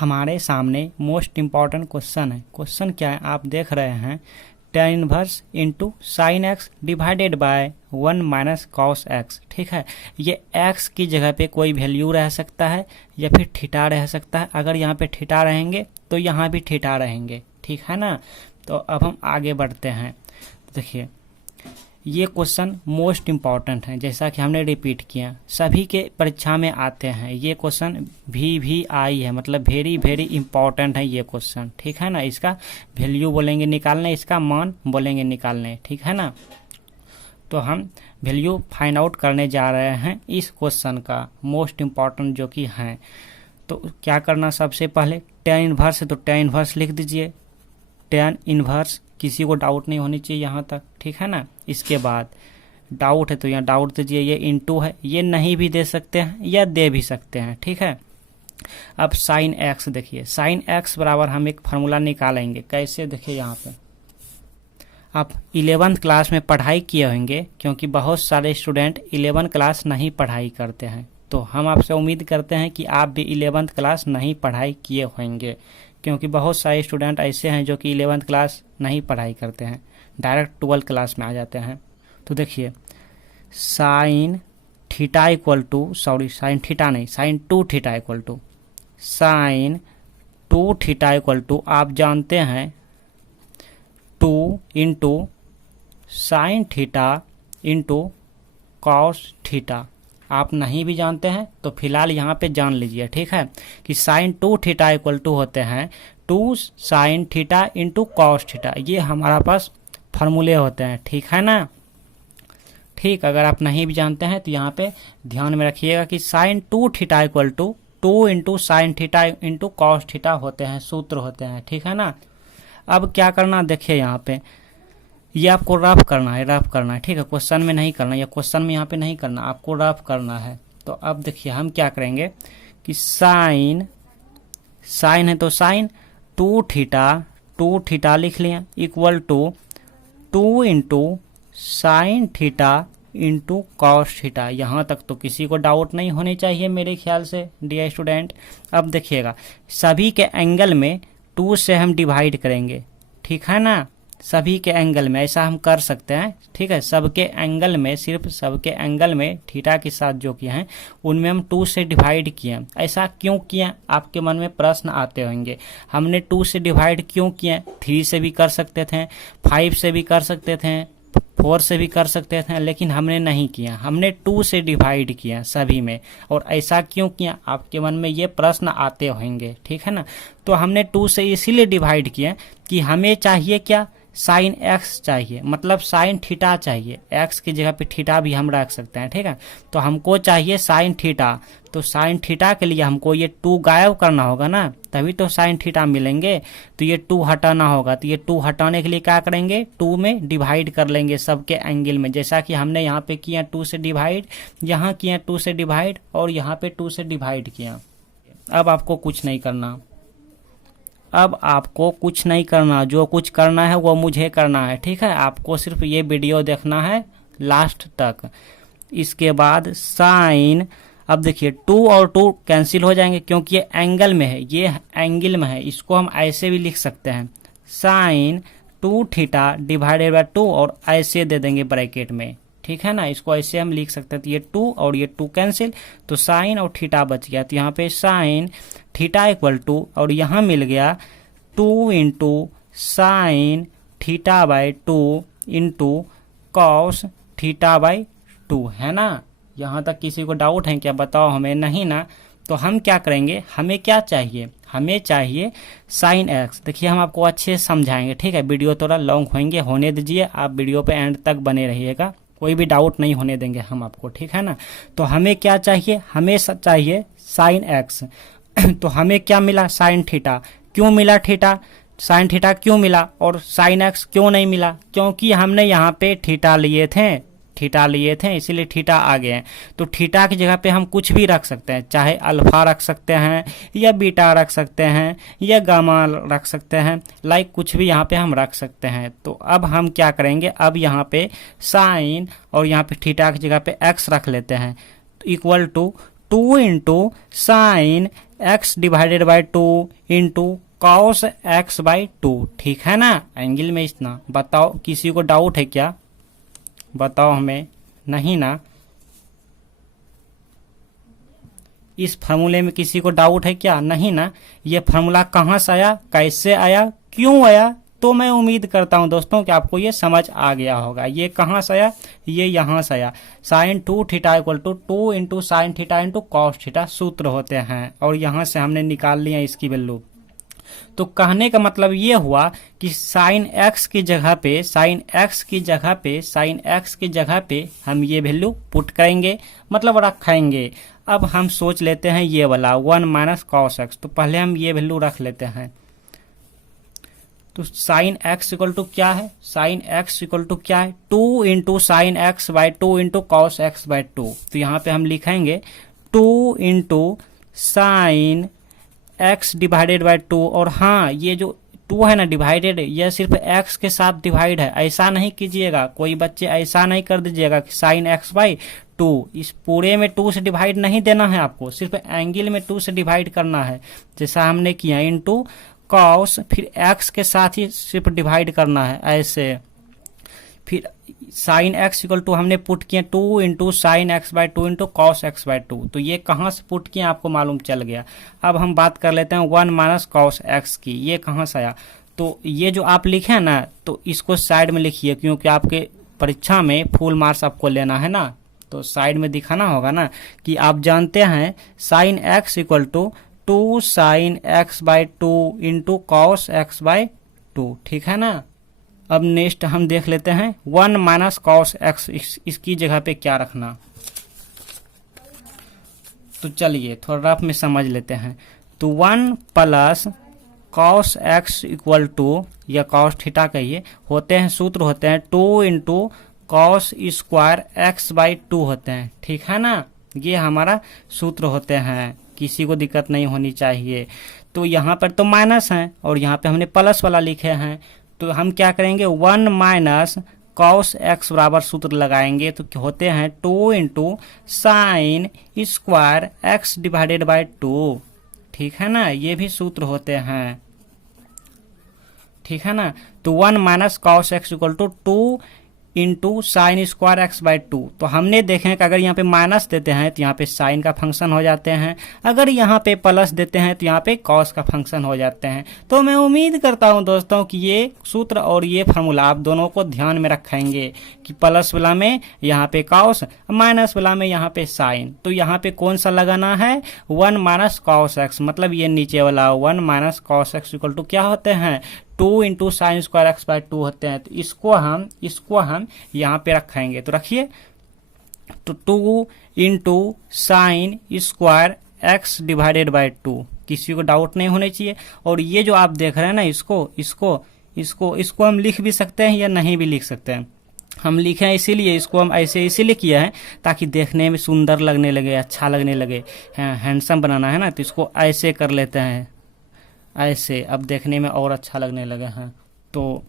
हमारे सामने most important question है। क्वेश्चन क्या है आप देख रहे हैं, tan inverse into sine x divided by 1 minus cos x. ठीक है, ये x की जगह पे कोई वैल्यू रह सकता है या फिर थीटा रह सकता है। अगर यहाँ पे थीटा रहेंगे तो यहाँ भी थीटा रहेंगे, ठीक है ना। तो अब हम आगे बढ़ते हैं। देखिए ये क्वेश्चन मोस्ट इम्पॉर्टेंट है, जैसा कि हमने रिपीट किया, सभी के परीक्षा में आते हैं ये क्वेश्चन। भी आई है, मतलब वेरी वेरी इंपॉर्टेंट है ये क्वेश्चन, ठीक है ना। इसका वैल्यू बोलेंगे निकालने, इसका मान बोलेंगे निकालने, ठीक है ना। तो हम वैल्यू फाइंड आउट करने जा रहे हैं इस क्वेश्चन का, मोस्ट इम्पॉर्टेंट जो कि है। तो क्या करना, सबसे पहले tan इनवर्स है तो tan इनवर्स लिख दीजिए। tan इनवर्स, किसी को डाउट नहीं होनी चाहिए यहाँ तक, ठीक है ना। इसके बाद डाउट है तो यहाँ डाउट दीजिए, ये इंटू है, ये नहीं भी दे सकते हैं या दे भी सकते हैं, ठीक है। अब साइन एक्स देखिए, साइन एक्स बराबर हम एक फार्मूला निकालेंगे। कैसे, देखिए यहाँ पे आप 11th क्लास में पढ़ाई किए होंगे, क्योंकि बहुत सारे स्टूडेंट 11th क्लास नहीं पढ़ाई करते हैं। तो हम आपसे उम्मीद करते हैं कि आप भी 11th क्लास नहीं पढ़ाई किए होंगे, क्योंकि बहुत सारे स्टूडेंट ऐसे हैं जो कि 11th क्लास नहीं पढ़ाई करते हैं, डायरेक्ट 12th क्लास में आ जाते हैं। तो देखिए sine theta equal to, sorry sine theta नहीं, sine 2 theta equal to, sine 2 theta equal to, आप जानते हैं 2 into sine theta into cos theta. आप नहीं भी जानते हैं तो फिलहाल यहाँ पे जान लीजिए, ठीक है, कि साइन 2 थीटा इक्वल टू होते हैं 2 sign theta into cos theta. ये हमारा पास फार्मूले होते हैं, ठीक है ना। ठीक, अगर आप नहीं भी जानते हैं तो यहाँ पे ध्यान में रखिएगा कि sine 2 theta equal to 2 into sine theta into cos theta होते हैं, सूत्र होते हैं, ठीक है ना। अब क्या करना, देखिए यहाँ पे ये आपको रफ करना है, रफ करना है, ठीक है, क्वेश्चन में नहीं करना, या क्वेश्चन में यहाँ पे नहीं करना, आपको रफ करना है। तो अब देखिए हम क्या करेंगे कि साइन है तो साइन 2 थीटा लिख लिया equal to 2 into sine theta into cos theta. यहाँ तक तो किसी को डाउट नहीं होनी चाहिए मेरे ख्याल से डियर स्टूडेंट। अब देखिएगा सभी के एंगल में 2 से हम डिवाइड करेंगे, ठीक है ना, सभी के एंगल में ऐसा हम कर सकते हैं, ठीक है। सबके एंगल में, सिर्फ सबके एंगल में थीटा के साथ जो किए हैं उनमें हम 2 से डिवाइड किए। ऐसा क्यों किया, आपके मन में प्रश्न आते होंगे। हमने 2 से डिवाइड क्यों किए, 3 से भी कर सकते थे, 5 से भी कर सकते थे, 4 से भी कर सकते थे, लेकिन हमने नहीं किया, हमने 2 से डिवाइड किया सभी में। और ऐसा क्यों किया, आपके मन में ये प्रश्न आते होंगे, ठीक है ना। तो हमने 2 से इसीलिए डिवाइड किया कि हमें चाहिए क्या, साइन एक्स चाहिए, मतलब साइन थीटा चाहिए। एक्स की जगह पे थीटा भी हम रख सकते हैं, ठीक है। तो हमको चाहिए साइन थीटा, तो साइन थीटा के लिए हमको ये 2 गायब करना होगा ना, तभी तो साइन थीटा मिलेंगे। तो ये 2 हटाना होगा, तो ये 2 हटाने के लिए क्या करेंगे, 2 में डिवाइड कर लेंगे सबके एंगल में, जैसा कि हमने यहाँ पे किया 2 से डिवाइड, यहाँ किया 2 से डिवाइड, और यहाँ पे 2 से डिवाइड किया। अब आपको कुछ नहीं करना, अब आपको कुछ नहीं करना, जो कुछ करना है वो मुझे करना है, ठीक है। आपको सिर्फ ये वीडियो देखना है लास्ट तक। इसके बाद साइन, अब देखिए 2 और 2 कैंसिल हो जाएंगे, क्योंकि ये एंगल में है, ये एंगल में है, इसको हम ऐसे भी लिख सकते हैं, साइन 2 थीटा डिवाइडेड बाय 2, और ऐसे दे देंगे ब्रैकेट में, ठीक है ना। इसको ऐसे हम लिख सकते हैं, तो ये 2 और ये 2 कैंसिल, तो साइन और थीटा बच गया। तो यहाँ पे साइन थीटा इक्वल टू, और यहाँ मिल गया 2 into sine theta by 2 into cos theta by 2, है ना। यहाँ तक किसी को डाउट है क्या, बताओ हमें, नहीं ना। तो हम क्या करेंगे, हमें क्या चाहिए, हमें चाहिए साइन एक्स। देखिए हम आपको अच्छे से समझाएंगे, ठीक है। वीडियो थोड़ा लॉन्ग होने दीजिए, आप वीडियो पे एंड तक बने रहिएगा, कोई भी डाउट नहीं होने देंगे हम आपको, ठीक है ना। तो हमें क्या चाहिए, हमें चाहिए साइन एक्स। तो हमें क्या मिला, साइन थीटा। क्यों मिला थीटा, साइन थीटा क्यों मिला, और साइन एक्स क्यों नहीं मिला, क्योंकि हमने यहाँ पे थीटा लिए थे, इसीलिए थीटा आ गए हैं। तो थीटा की जगह पे हम कुछ भी रख सकते हैं, चाहे अल्फा रख सकते हैं, या बीटा रख सकते हैं, या गामा रख सकते हैं, लाइक कुछ भी यहाँ पे हम रख सकते हैं। तो अब हम क्या करेंगे, अब यहाँ पे साइन और यहाँ पे थीटा की जगह पे एक्स रख लेते हैं, equal to 2 into sine x divided by 2 into cos x by 2, ठीक है ना। एंगल में इतना बताओ, किसी को डाउट है क्या, बताओ हमें, नहीं ना। इस फार्मूले में किसी को डाउट है क्या, नहीं ना। ये फार्मूला कहाँ से आया, कैसे आया, क्यों आया, तो मैं उम्मीद करता हूं दोस्तों कि आपको ये समझ आ गया होगा। ये कहाँ से आया, ये यहाँ से आया। Sine 2 theta equal to 2 into sine theta into cos theta सूत्र होते हैं, और यहाँ से हमने निकाल लिया इसकी वैल्यू। तो कहने का मतलब ये हुआ कि साइन एक्स की जगह पे, साइन एक्स की जगह पे, साइन एक्स की जगह पे हम ये वैल्यू पुट करेंगे, मतलब रखेंगे। अब हम सोच लेते हैं ये वाला 1 माइनस कॉस एक्स, तो पहले हम ये वैल्यू रख लेते हैं। तो साइन एक्स इक्वल टू क्या है, साइन एक्स इक्वल टू क्या है, 2 into sine x by 2 into cos x by 2। तो यहाँ पे हम लिखेंगे 2 into sine x divided by 2। और हाँ, ये जो 2 है ना डिवाइडेड, यह सिर्फ x के साथ डिवाइड है, ऐसा नहीं कीजिएगा, कोई बच्चे ऐसा नहीं कर दीजिएगा कि साइन एक्स बाई 2, इस पूरे में 2 से डिवाइड नहीं देना है आपको, सिर्फ एंगल में 2 से डिवाइड करना है, जैसा हमने किया इंटू कॉस, फिर x के साथ ही सिर्फ डिवाइड करना है ऐसे। फिर साइन एक्स इक्वल टू हमने पुट किया 2 into sine x by 2 into cos x by 2। तो ये कहाँ से पुट किया आपको मालूम चल गया। अब हम बात कर लेते हैं 1 माइनस कॉस एक्स की, ये कहाँ से आया। तो ये जो आप लिखे हैं ना, तो इसको साइड में लिखिए, क्योंकि आपके परीक्षा में फुल मार्क्स आपको लेना है ना, तो साइड में दिखाना होगा ना कि आप जानते हैं sine x equal to 2 sine x by 2 into cos x by 2, ठीक है ना। अब नेक्स्ट हम देख लेते हैं 1 माइनस कॉस एक्स, इसकी जगह पे क्या रखना। तो चलिए थोड़ा रफ में समझ लेते हैं। तो 1 plus cos x equal to, या कॉस थीटा कहिए, होते हैं, सूत्र होते हैं 2 into cos square x by 2 होते हैं, ठीक है ना। ये हमारा सूत्र होते हैं, किसी को दिक्कत नहीं होनी चाहिए। तो यहाँ पर तो माइनस है और यहाँ पे हमने प्लस वाला लिखे हैं, तो हम क्या करेंगे 1 माइनस कॉस एक्स बराबर सूत्र लगाएंगे, तो होते हैं 2 into sine square x divided by 2, ठीक है ना। ये भी सूत्र होते हैं, ठीक है ना। तो 1 minus cos x equal to 2 into sine square x by 2। तो हमने देखें कि अगर यहाँ पे माइनस देते हैं तो यहाँ पे साइन का फंक्शन हो जाते हैं, अगर यहाँ पे प्लस देते हैं तो यहाँ पे कॉस का फंक्शन हो जाते हैं। तो मैं उम्मीद करता हूँ दोस्तों कि ये सूत्र और ये फार्मूला आप दोनों को ध्यान में रखेंगे कि प्लस वाला में यहाँ पे कॉस, माइनस वाला में यहाँ पे साइन। तो यहाँ पे कौन सा लगाना है 1 माइनस कॉस एक्स, मतलब ये नीचे वाला 1 minus cos x equal to क्या होते हैं 2 into sine square x by 2 होते हैं। तो इसको हम यहाँ पे रखेंगे, तो रखिए। तो 2 into sine square x divided by 2, किसी को डाउट नहीं होने चाहिए। और ये जो आप देख रहे हैं ना, इसको हम लिख भी सकते हैं या नहीं भी लिख सकते हैं। हम लिखे हैं इसीलिए, इसको हम ऐसे इसीलिए किया है ताकि देखने में सुंदर लगने लगे, अच्छा लगने लगे, हैंडसम बनाना है ना। तो इसको ऐसे कर लेते हैं, ऐसे, अब देखने में और अच्छा लगने लगे हैं। तो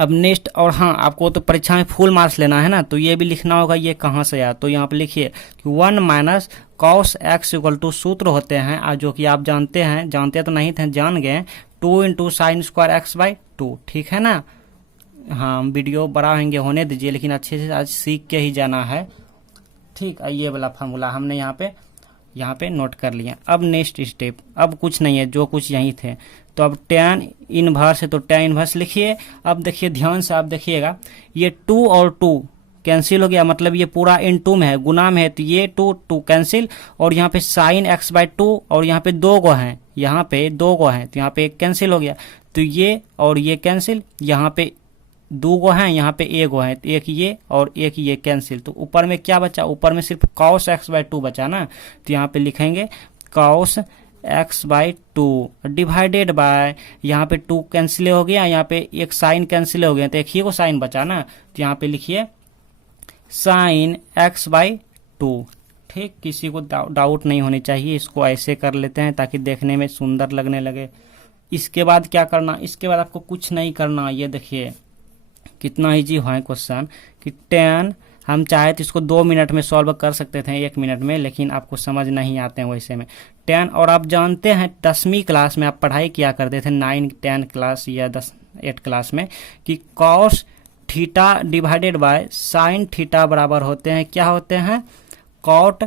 अब नेक्स्ट, और हाँ, आपको तो परीक्षा में फुल मार्क्स लेना है ना, तो ये भी लिखना होगा ये कहाँ से आया। तो यहाँ पे लिखिए कि 1 minus cos x equal to सूत्र होते हैं, जो कि आप जानते हैं, जानते तो नहीं थे, जान गए, 2 into sine square x by 2, ठीक है ना। हाँ, वीडियो बड़ा होने दीजिए, लेकिन अच्छे से आज सीख के ही जाना है, ठीक। ये वाला फार्मूला हमने यहाँ पे नोट कर लिया। अब नेक्स्ट स्टेप, अब कुछ नहीं है, जो कुछ यहीं थे। तो अब tan इनवर्स है, तो tan इनवर्स लिखिए। अब देखिए ध्यान से, आप देखिएगा, ये 2 और 2 कैंसिल हो गया, मतलब ये पूरा इन 2 में है, गुना में है, तो ये 2 कैंसिल। और यहाँ पे साइन एक्स बाई 2, और यहाँ पे 2 गो हैं, यहाँ पे 2 गो हैं, तो यहाँ पे एक कैंसिल हो गया। तो ये और ये कैंसिल, यहाँ पे 2 गो हैं, यहाँ पे 1 गो है, तो एक ये और एक ये कैंसिल। तो ऊपर में क्या बचा, ऊपर में सिर्फ कॉस एक्स बाई 2 बचा ना। तो यहाँ पे लिखेंगे cos x by 2 divided by, यहाँ पे 2 कैंसिल हो गया, यहाँ पे एक साइन कैंसिल हो गया, तो एक ही को साइन बचा ना। तो यहाँ पे लिखिए साइन एक्स बाई 2, ठीक। किसी को डाउट नहीं होनी चाहिए, इसको ऐसे कर लेते हैं ताकि देखने में सुंदर लगने लगे। इसके बाद क्या करना, इसके बाद आपको कुछ नहीं करना। ये देखिए कितना ईजी है क्वेश्चन कि tan हम चाहे तो इसको 2 मिनट में सॉल्व कर सकते थे, 1 मिनट में, लेकिन आपको समझ नहीं आते हैं वैसे में। 10 और आप जानते हैं 10वीं क्लास में आप पढ़ाई किया करते थे, 9, 10 क्लास या 8 क्लास में, कि cos theta divided by sine theta बराबर होते हैं, क्या होते हैं, कॉट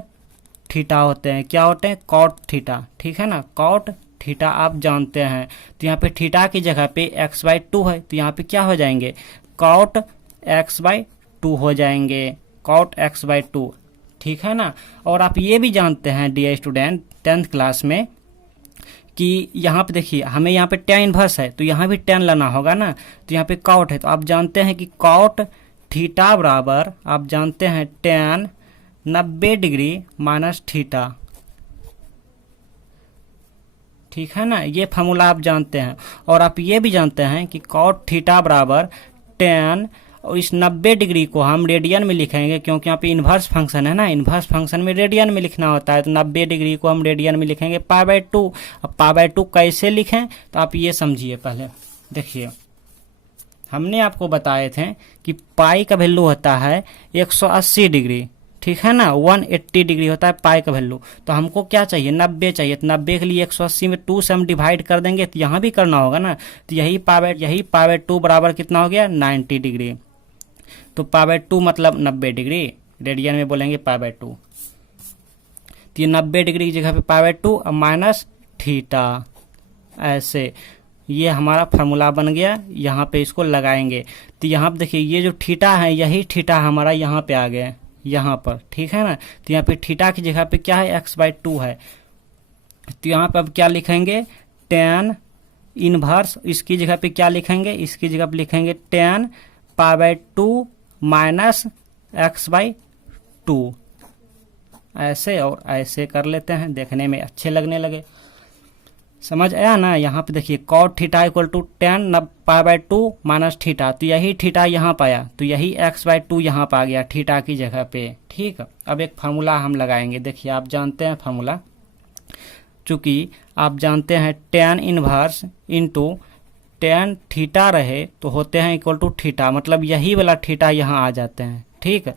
थीटा होते हैं। क्या होते हैं, कॉट थीटा, ठीक है ना, कॉट थीटा आप जानते हैं। तो यहाँ पे थीटा की जगह पे x/2 है, तो यहाँ पे क्या हो जाएंगे, कॉट x/2 हो जाएंगे, कॉट x/2, ठीक है ना। और आप ये भी जानते हैं डियर स्टूडेंट 10th क्लास में कि यहाँ पे देखिए हमें यहाँ पे tan इनवर्स है, तो यहाँ भी tan लाना होगा ना, तो यहाँ पे कॉट है, तो आप जानते हैं कि कॉट थीटा बराबर आप जानते हैं tan 90 डिग्री माइनस थीटा, ठीक है ना, ये फार्मूला आप जानते हैं। और आप ये भी जानते हैं कि कॉट थीटा बराबर tan, और इस 90 डिग्री को हम रेडियन में लिखेंगे, क्योंकि यहाँ पे इन्वर्स फंक्शन है ना, इन्वर्स फंक्शन में रेडियन में लिखना होता है, तो 90 डिग्री को हम रेडियन में लिखेंगे π/2। अब π/2 कैसे लिखें, तो आप ये समझिए। पहले देखिए हमने आपको बताए थे कि पाई का वैल्यू होता है 180 डिग्री, ठीक है ना, 180 डिग्री होता है पाई का वैल्यू। तो हमको क्या चाहिए, 90 चाहिए, तो 90 के लिए 180 में 2 से हम डिवाइड कर देंगे, तो यहाँ भी करना होगा ना, तो यही π/2 बराबर कितना हो गया, 90 डिग्री। तो π/2 मतलब 90 डिग्री, रेडियन में बोलेंगे π/2। तो ये 90 डिग्री की जगह पे π/2 और माइनस थीटा, ऐसे ये हमारा फार्मूला बन गया। यहाँ पे इसको लगाएंगे, तो यहाँ पे देखिए ये जो थीटा है, यही थीटा हमारा यहाँ पे आ गया, यहाँ पर, ठीक है ना। तो यहाँ पे थीटा की जगह पे क्या है, x/2 है, तो यहाँ पे अब क्या लिखेंगे, tan इनवर्स, इसकी जगह पे क्या लिखेंगे, इसकी जगह पे लिखेंगे tan π/2 माइनस x/2, ऐसे और ऐसे कर लेते हैं, देखने में अच्छे लगने लगे। समझ आया ना। यहाँ पे देखिए cot theta equal to tan π/2 minus theta, तो यही थीटा यहाँ पाया, तो यही x/2 यहाँ पा गया थीटा की जगह पे, ठीक। अब एक फार्मूला हम लगाएंगे, देखिए आप जानते हैं फार्मूला, चूंकि आप जानते हैं tan inverse into tan theta रहे तो होते हैं इक्वल टू थीटा, मतलब यही वाला थीटा यहाँ आ जाते हैं, ठीक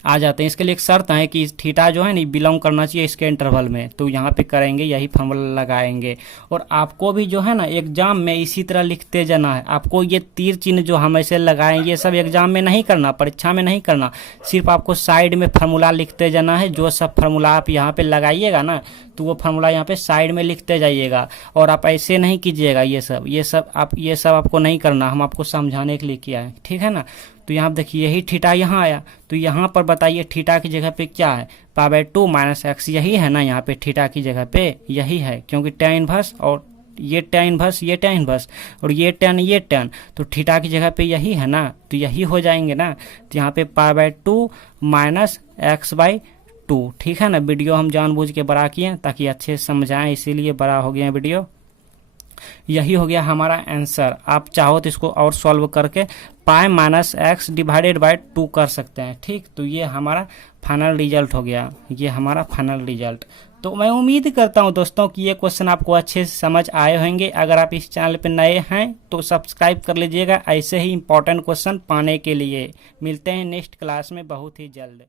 आ जाते हैं। इसके लिए एक शर्त है कि थीटा जो है ना बिलोंग करना चाहिए इसके इंटरवल में, तो यहाँ पे करेंगे, यही फार्मूला लगाएंगे। और आपको भी जो है ना एग्जाम में इसी तरह लिखते जाना है, आपको ये तीर चिन्ह जो हम ऐसे लगाएं ये सब एग्जाम में नहीं करना, परीक्षा में नहीं करना, सिर्फ आपको साइड में फार्मूला लिखते जाना है। जो सब फार्मूला आप यहाँ पे लगाइएगा ना, तो वो फार्मूला यहाँ पे साइड में लिखते जाइएगा, और आप ऐसे नहीं कीजिएगा, ये सब आपको नहीं करना, हम आपको समझाने के लिए किया है, ठीक है ना। तो यहाँ देखिए यही थीटा यहाँ आया, तो यहाँ पर बताइए थीटा की जगह पे क्या है, π/2 माइनस x, यही है ना, यहाँ पे थीटा की जगह पे यही है, क्योंकि tan इनवर्स और ये tan इनवर्स, ये tan इनवर्स और ये tan, तो थीटा की जगह पे यही है ना, तो यही हो जाएंगे ना। तो यहाँ पे π/2 माइनस x/2, ठीक है ना। वीडियो हम जानबूझ के बड़ा किए ताकि अच्छे से समझाएं, इसीलिए बड़ा हो गया वीडियो। यही हो गया हमारा आंसर। आप चाहो तो इसको और सॉल्व करके pi minus x divided by 2 कर सकते हैं, ठीक। तो ये हमारा फाइनल रिजल्ट हो गया, ये हमारा फाइनल रिजल्ट। तो मैं उम्मीद करता हूं दोस्तों कि ये क्वेश्चन आपको अच्छे से समझ आए होंगे। अगर आप इस चैनल पर नए हैं तो सब्सक्राइब कर लीजिएगा ऐसे ही इंपॉर्टेंट क्वेश्चन पाने के लिए। मिलते हैं नेक्स्ट क्लास में बहुत ही जल्द।